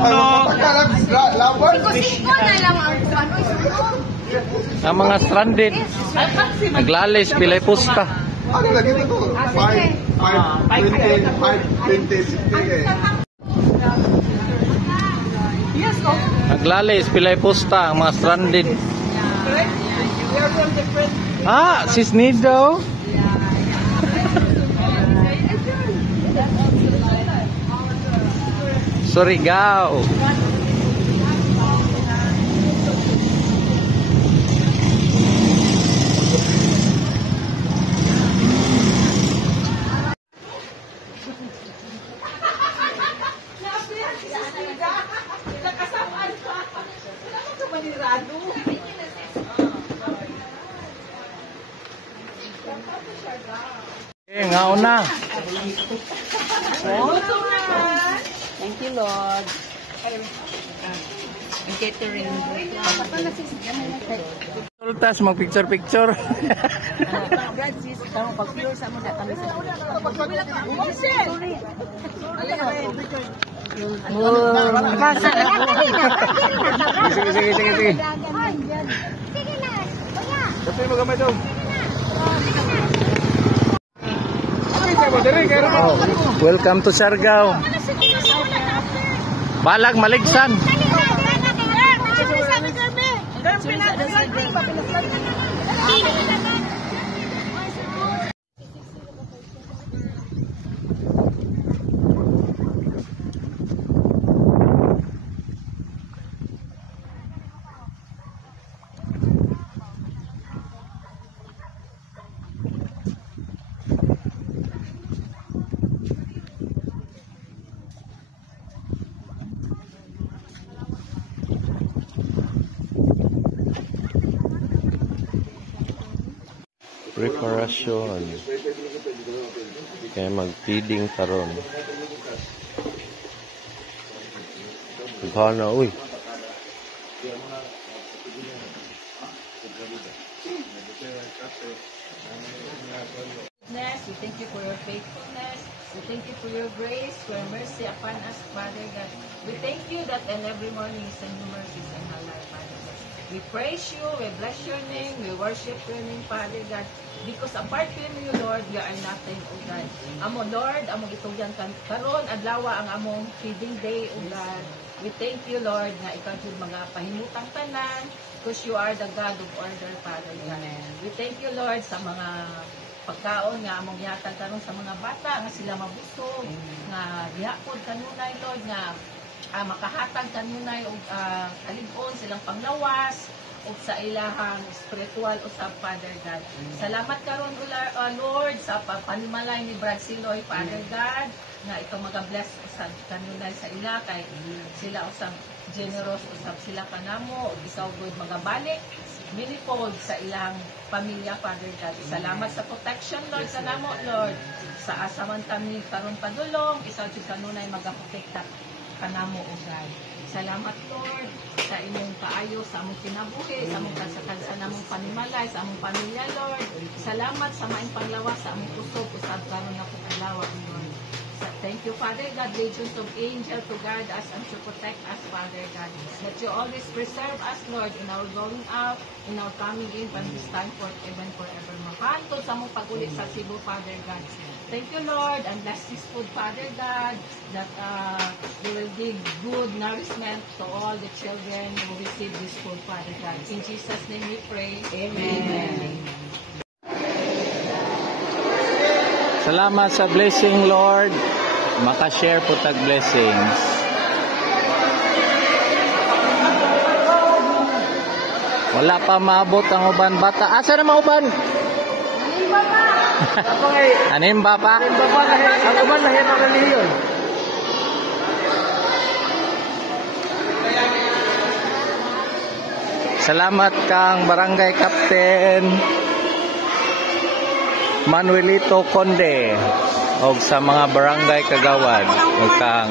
no. Ang mga stranded. Naglalis, pilay pusta. Ano lagi ito? 520. Naglalis, pilay pusta, ang mga stranded. Ah, sis Nido. Surigao. Ngao na. Thank you, Lord. Ang catering. Tultas, mag-picture-picture. Brad, sis, pag-pure sa mga kami sa Sige. Dapat mo gamay daw. Oh, welcome to Siargao. Balag Maligsan. Preparasyon. Kaya mag-feeding karon. Bana, uy. We thank you for your faithfulness. We thank you for your grace, for your mercy upon us, Father God. We thank you that in every morning is a new mercies in our life, Father God. We praise you, we bless your name, we worship your name, Father God. Because apart from you, Lord, we are nothing, O God. Amo, Lord, among itugyan karon adlawa ang among feeding day, O God. We thank you, Lord, na ikaw yung mga pahimutang tanan, because you are the God of order, Father God. We thank you, Lord, sa mga pagkaon nga among yatag karon sa mga bata nga sila mabusog, nga gihapon kanunay, Lord, nga makahatag kanunay og alig-on silang panglawas o sa ilahang spiritual o sa Father God. Salamat karon Lord sa panimalay ni Brad Siloy, Father God, na ikaw mag-bless sa kanunay sa ila kay sila usang generous usab sila kanamo ug ikaw gud magabalik manifold sa ilang pamilya, Father God. Salamat sa protection, Lord, sa namo, Lord. Sa asaman kami karon padulong, isaw jud kanunay magaprotekta kanamo, O God. Salamat, Lord, sa inyong kaayo sa among kinabuhi, sa among kansa namong panimalay, sa among pamilya, Lord. Salamat sa maing panglawas sa among pusog usab karon na paglawa, Lord. Thank you, Father God, legions of angels to guard us and to protect us, Father God. That you always preserve us, Lord, in our going out, in our coming in, and we stand for even forevermore. Hantod sa mong pag-ulit sa Cebu, Father God. Thank you, Lord, and bless this food, Father God, that you will give good nourishment to all the children who receive this food, Father God. In Jesus' name we pray. Amen. Amen. Salamat sa blessing, Lord. Maka-share po tag blessings. Wala pa maabot ang uban bata. Asa na mga uban? Animba pa? Ang uban lahir ng reliyon. Salamat kang Barangay Captain Manuelito Conde o sa mga barangay kagawad o kang